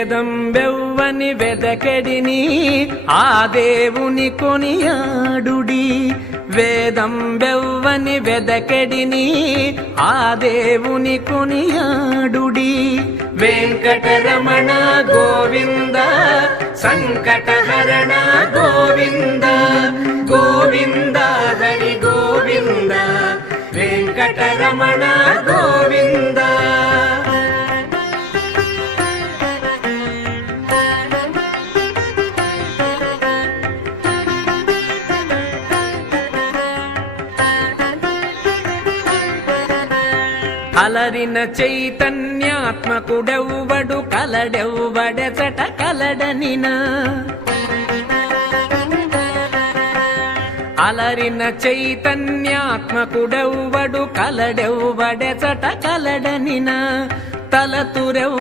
వేదం వెవ్వని వెదకెడిని ఆ దేవుని కొనియాడుడి. వేదం వెవ్వని వెదకెడిని ఆ దేవుని కొనియాడుడి. వెంకటరమణ గోవింద సంకటహరణ గోవింద గోవింద హరి గోవింద వెంకటరమణ గోవింద. అలరిన చైతన్యాత్మకుడెవ్వడు కలడెవ్వడెచట కలడనినా. అలరిన చైతన్యాత్మకుడెవ్వడు కలడెవ్వడెచట కలడనినా. తలతురెవ్